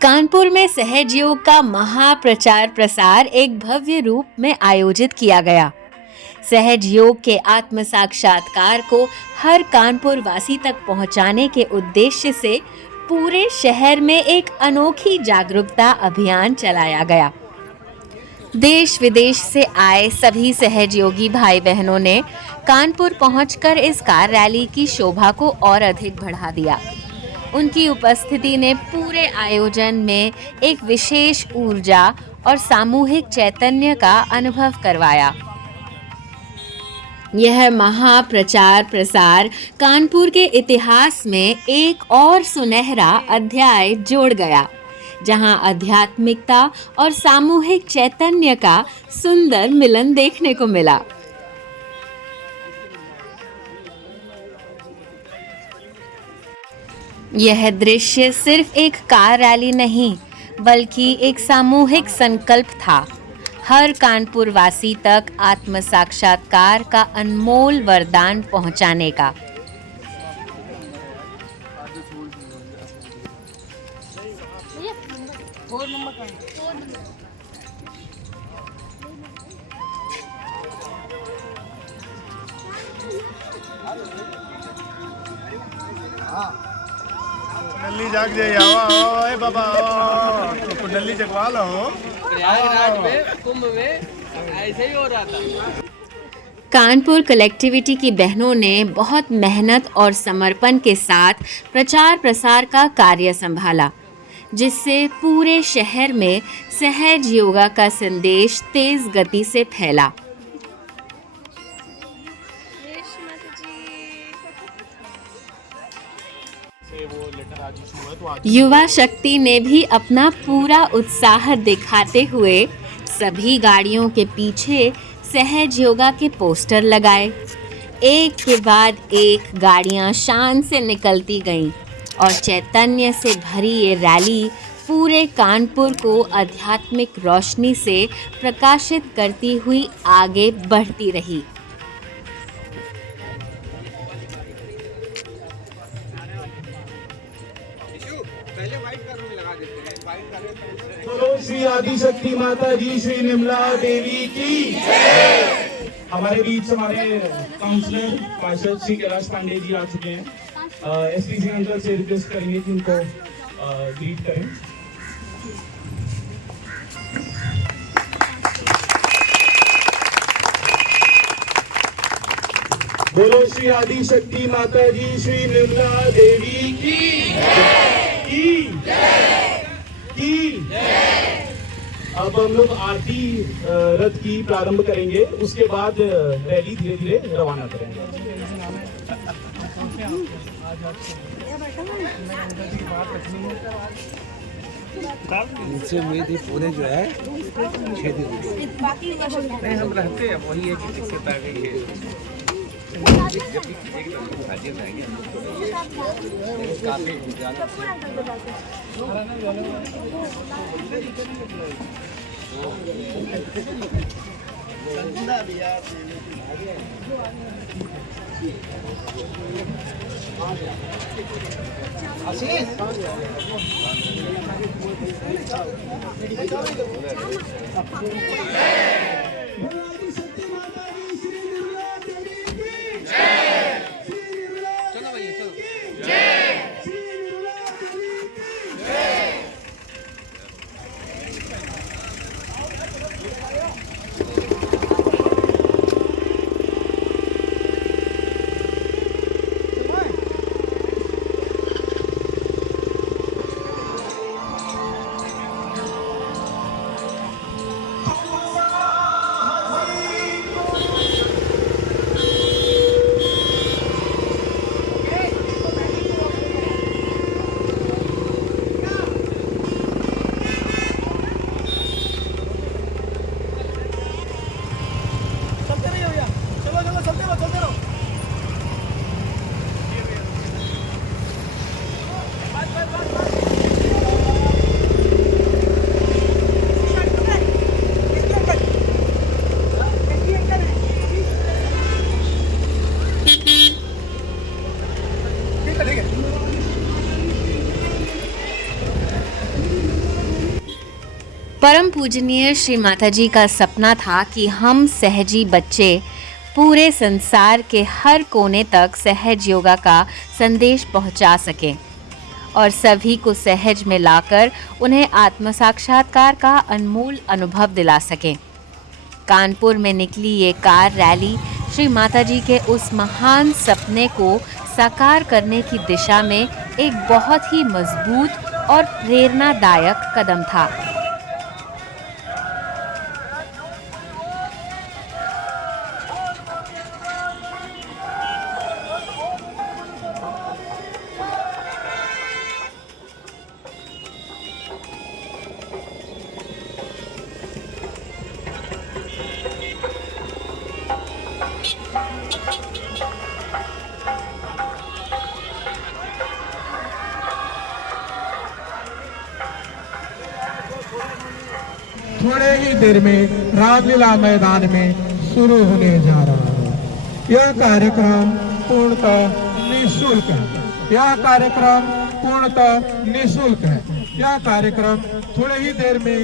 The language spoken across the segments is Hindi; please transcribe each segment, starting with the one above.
कानपुर में सहज योग का महाप्रचार प्रसार एक भव्य रूप में आयोजित किया गया। सहज योग के आत्म साक्षात्कार को हर कानपुर वासी तक पहुंचाने के उद्देश्य से पूरे शहर में एक अनोखी जागरूकता अभियान चलाया गया। देश विदेश से आए सभी सहजयोगी भाई बहनों ने कानपुर पहुंचकर इस कार रैली की शोभा को और अधिक बढ़ा दिया। उनकी उपस्थिति ने पूरे आयोजन में एक विशेष ऊर्जा और सामूहिक चैतन्य का अनुभव करवाया। यह महाप्रचार प्रसार कानपुर के इतिहास में एक और सुनहरा अध्याय जोड़ गया, जहां आध्यात्मिकता और सामूहिक चैतन्य का सुंदर मिलन देखने को मिला। यह दृश्य सिर्फ एक कार रैली नहीं, बल्कि एक सामूहिक संकल्प था, हर कानपुर वासी तक आत्म साक्षात्कार का अनमोल वरदान पहुंचाने का। नल्ली जाग जाए आवा बाबा तो नल्ली जगवा लो। प्रयागराज में कुंभ में ऐसे ही हो रहा था। कानपुर कलेक्टिविटी की बहनों ने बहुत मेहनत और समर्पण के साथ प्रचार प्रसार का कार्य संभाला, जिससे पूरे शहर में सहज योगा का संदेश तेज गति से फैला। युवा शक्ति ने भी अपना पूरा उत्साह दिखाते हुए सभी गाड़ियों के पीछे सहज योगा के पोस्टर लगाए। एक के बाद एक गाड़ियां शान से निकलती गईं और चैतन्य से भरी ये रैली पूरे कानपुर को आध्यात्मिक रोशनी से प्रकाशित करती हुई आगे बढ़ती रही। बोलो श्री आदिशक्ति माता जी, श्री निर्मला देवी की जय। हमारे बीच हमारे काउंसलर पार्षद श्री कैलाश पांडे जी आ चुके हैं। एसपी अंकल से रिक्वेस्ट करेंगे कि उनको ग्रीट करें। बोलो श्री आदिशक्ति माता जी, श्री निर्मला देवी की जय। अब हम लोग आरती रथ की प्रारंभ करेंगे, उसके बाद रैली धीरे धीरे रवाना करेंगे। नीचे में भी पूरे जो है नहीं हम रहते हैं, वही है कि दिक्कत आ गई है। परम पूजनीय श्री माताजी का सपना था कि हम सहजी बच्चे पूरे संसार के हर कोने तक सहज योगा का संदेश पहुंचा सकें और सभी को सहज में लाकर उन्हें आत्म साक्षात्कार का अनमोल अनुभव दिला सकें। कानपुर में निकली ये कार रैली श्री माताजी के उस महान सपने को साकार करने की दिशा में एक बहुत ही मजबूत और प्रेरणादायक कदम था। थोड़े ही देर में रामलीला मैदान में शुरू होने जा रहा है। यह कार्यक्रम पूर्णतः निःशुल्क है। यह कार्यक्रम पूर्णतः निःशुल्क है। यह कार्यक्रम थोड़े ही देर में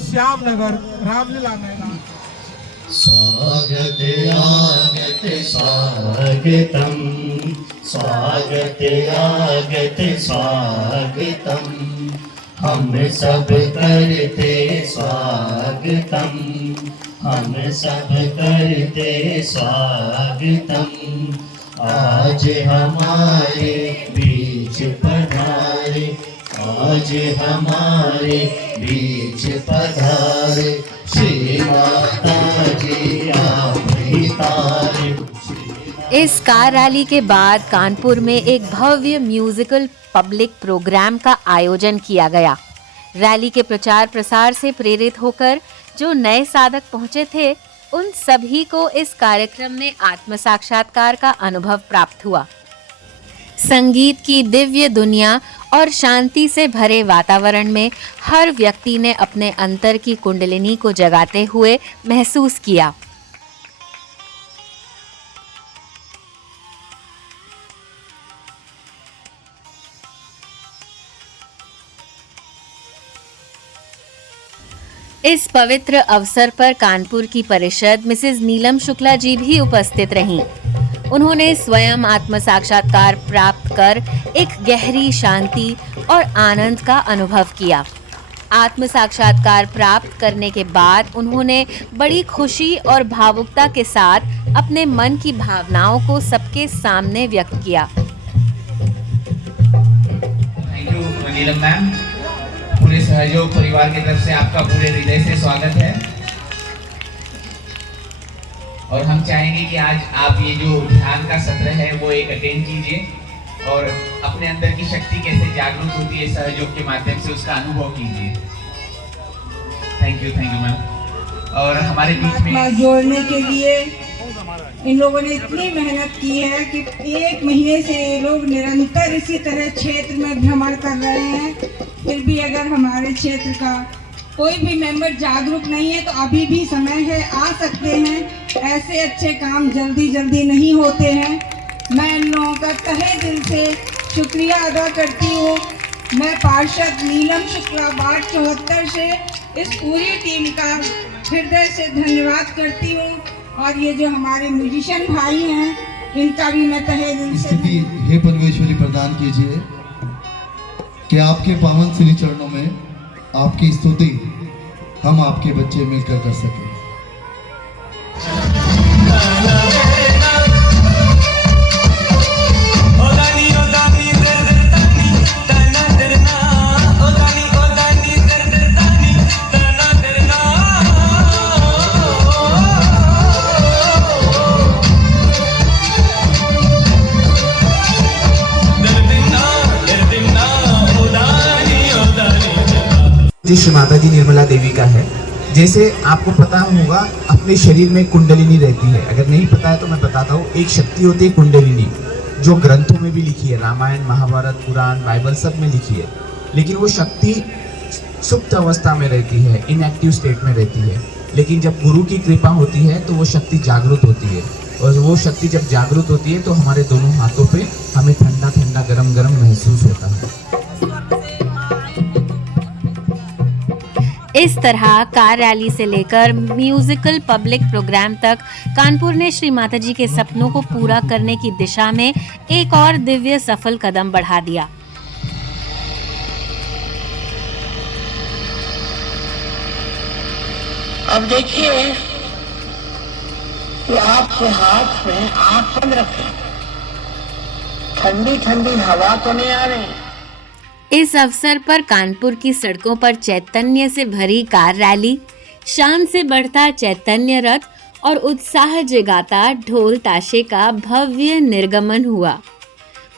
श्यामनगर रामलीला मैदान। स्वागत आगत स्वागतम, स्वागत आगत स्वागतम, हम सब करते स्वागतम, हम सब करते स्वागतम। आज हमारे बीच पधारे, आज हमारे बीच पधारे, श्री माता जी आप ही तारे। इस कार रैली के बाद कानपुर में एक भव्य म्यूजिकल पब्लिक प्रोग्राम का आयोजन किया गया। रैली के प्रचार प्रसार से प्रेरित होकर जो नए साधक पहुंचे थे, उन सभी को इस कार्यक्रम में आत्म साक्षात्कार का अनुभव प्राप्त हुआ। संगीत की दिव्य दुनिया और शांति से भरे वातावरण में हर व्यक्ति ने अपने अंतर की कुंडलिनी को जगाते हुए महसूस किया। इस पवित्र अवसर पर कानपुर की परिषद मिसेस नीलम शुक्ला जी भी उपस्थित रहीं। उन्होंने स्वयं आत्म साक्षात्कार प्राप्त कर एक गहरी शांति और आनंद का अनुभव किया। आत्म साक्षात्कार प्राप्त करने के बाद उन्होंने बड़ी खुशी और भावुकता के साथ अपने मन की भावनाओं को सबके सामने व्यक्त किया। Thank you Neelam ma'am. पूरे सहयोग परिवार की तरफ से आपका पूरे हृदय से स्वागत है और हम चाहेंगे कि आज आप ये जो ध्यान का सत्र है वो एक अटेंड कीजिए और अपने अंदर की शक्ति कैसे जागरूक होती है सहयोग के माध्यम से उसका अनुभव कीजिए। Thank you ma'am. और हमारे बीच में जोड़ने के लिए इन लोगों ने इतनी मेहनत की है कि 1 महीने से ये लोग निरंतर इसी तरह क्षेत्र में भ्रमण कर रहे हैं। फिर भी अगर हमारे क्षेत्र का कोई भी मेंबर जागरूक नहीं है तो अभी भी समय है, आ सकते हैं। ऐसे अच्छे काम जल्दी जल्दी नहीं होते हैं। मैं इन लोगों का तहे दिल से शुक्रिया अदा करती हूँ। मैं पार्षद नीलम शुक्ला वार्ड 74 से इस पूरी टीम का हृदय से धन्यवाद करती हूँ और ये जो हमारे म्यूजिशियन भाई हैं इनका भी मैं तहे दिल से हे परमेश्वरी प्रदान कीजिए कि आपके पावन श्री चरणों में आपकी स्तुति हम आपके बच्चे मिलकर कर सकें। श्री माता जी निर्मला देवी का है। जैसे आपको पता होगा अपने शरीर में कुंडलिनी रहती है। अगर नहीं पता है तो मैं बताता हूँ। एक शक्ति होती है कुंडलिनी, जो ग्रंथों में भी लिखी है, रामायण, महाभारत, पुराण, बाइबल सब में लिखी है। लेकिन वो शक्ति सुप्त अवस्था में रहती है, इनएक्टिव स्टेट में रहती है। लेकिन जब गुरु की कृपा होती है तो वो शक्ति जागृत होती है और वो शक्ति जब जागृत होती है तो हमारे दोनों हाथों पे हमें ठंडा ठंडा गरम गरम महसूस होता है। इस तरह कार रैली से लेकर म्यूजिकल पब्लिक प्रोग्राम तक कानपुर ने श्री माताजी के सपनों को पूरा करने की दिशा में एक और दिव्य सफल कदम बढ़ा दिया। अब देखिए कि आपके हाथ में आंख बंद रखें, ठंडी ठंडी हवा तो नहीं आ रही। इस अवसर पर कानपुर की सड़कों पर चैतन्य से भरी कार रैली, शान से बढ़ता चैतन्य रथ और उत्साह जगाता ढोल ताशे का भव्य निर्गमन हुआ।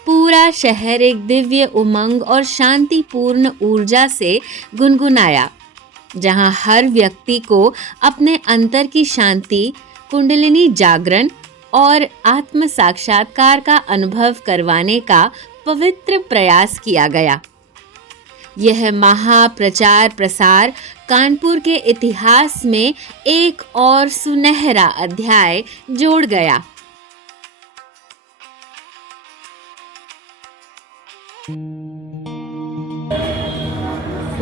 पूरा शहर एक दिव्य उमंग और शांतिपूर्ण ऊर्जा से गुनगुनाया, जहां हर व्यक्ति को अपने अंतर की शांति, कुंडलिनी जागरण और आत्म साक्षात्कार का अनुभव करवाने का पवित्र प्रयास किया गया। यह महाप्रचार प्रसार कानपुर के इतिहास में एक और सुनहरा अध्याय जोड़ गया।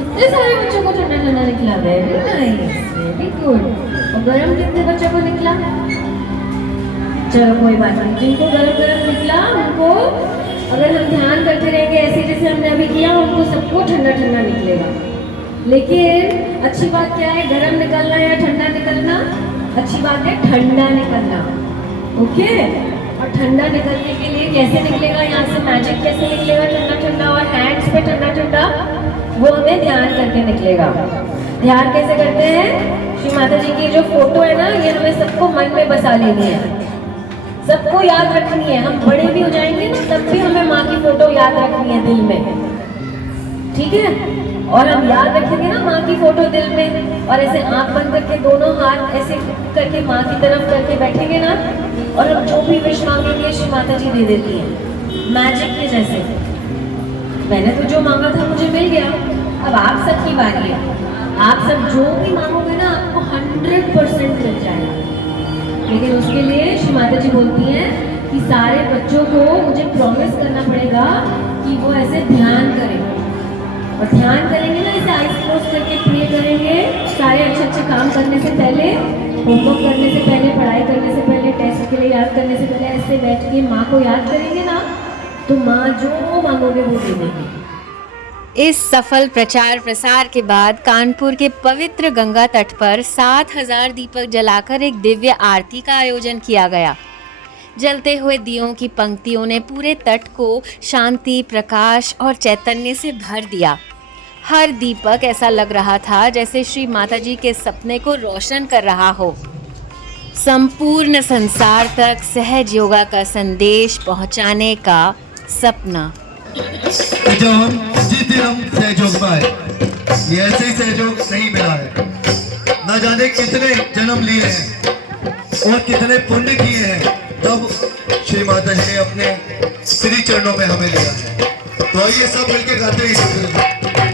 इतने सारे बच्चों को ठंडा ठंडा निकला, वेरी नाइस, वेरी गुड। और गरम कितने बच्चों को निकला? चलो कोई बात नहीं, जिनको गरम गरम निकला उनको अगर हम ध्यान करते रहेंगे ऐसे जैसे हमने अभी किया, उनको सबको ठंडा ठंडा निकलेगा। लेकिन अच्छी बात क्या है, गरम निकलना या ठंडा निकलना? अच्छी बात है ठंडा निकलना, ओके। और ठंडा निकलने के लिए कैसे निकलेगा, यहाँ से मैजिक कैसे निकलेगा ठंडा ठंडा, और हैंड्स पे ठंडा ठंडा, वो हमें ध्यान करके निकलेगा। ध्यान कैसे करते हैं? श्री माता जी की जो फोटो है ना, ये हमें सबको मन में बसा लेनी है, सबको याद रखनी है। हम बड़े भी हो जाएंगे ना तब भी हमें माँ की फोटो याद रखनी है दिल में, ठीक है। और हम याद रखेंगे ना माँ की फोटो दिल में, और ऐसे आंख बंद करके दोनों हाथ ऐसे करके माँ की तरफ करके बैठेंगे ना, और हम जो भी विश मांगेंगे श्री माता जी दे देती है, मैजिक के जैसे। मैंने तो जो मांगा था मुझे मिल गया, अब आप सबकी बारी है। आप सब जो भी मांगोगे ना आपको 100% मिल जाएगा। लेकिन उसके लिए श्री माता जी बोलती हैं कि सारे बच्चों को मुझे प्रॉमिस करना पड़ेगा कि वो ऐसे ध्यान करें, और ध्यान करेंगे ना, ऐसे आइस क्लोज करके प्रे करेंगे सारे अच्छे अच्छे काम करने से पहले, होमवर्क करने से पहले, पढ़ाई करने से पहले, टेस्ट के लिए याद करने से पहले ऐसे बैठ के माँ को याद करेंगे ना, तो माँ जो मांगोगे वो दे देगी। इस सफल प्रचार प्रसार के बाद कानपुर के पवित्र गंगा तट पर 7000 दीपक जलाकर एक दिव्य आरती का आयोजन किया गया। जलते हुए दियों की पंक्तियों ने पूरे तट को शांति, प्रकाश और चैतन्य से भर दिया। हर दीपक ऐसा लग रहा था जैसे श्री माताजी के सपने को रोशन कर रहा हो। संपूर्ण संसार तक सहज योगा का संदेश पहुंचाने का सपना। जब हम जिस दिन हम सहयोग पाए, ये ऐसे ही सहयोग नहीं मिला है। न जाने कितने जन्म लिए हैं और कितने पुण्य किए हैं, तब श्री माता जी ने अपने श्री चरणों में हमें लिया है। तो आइए सब मिलके गाते हैं।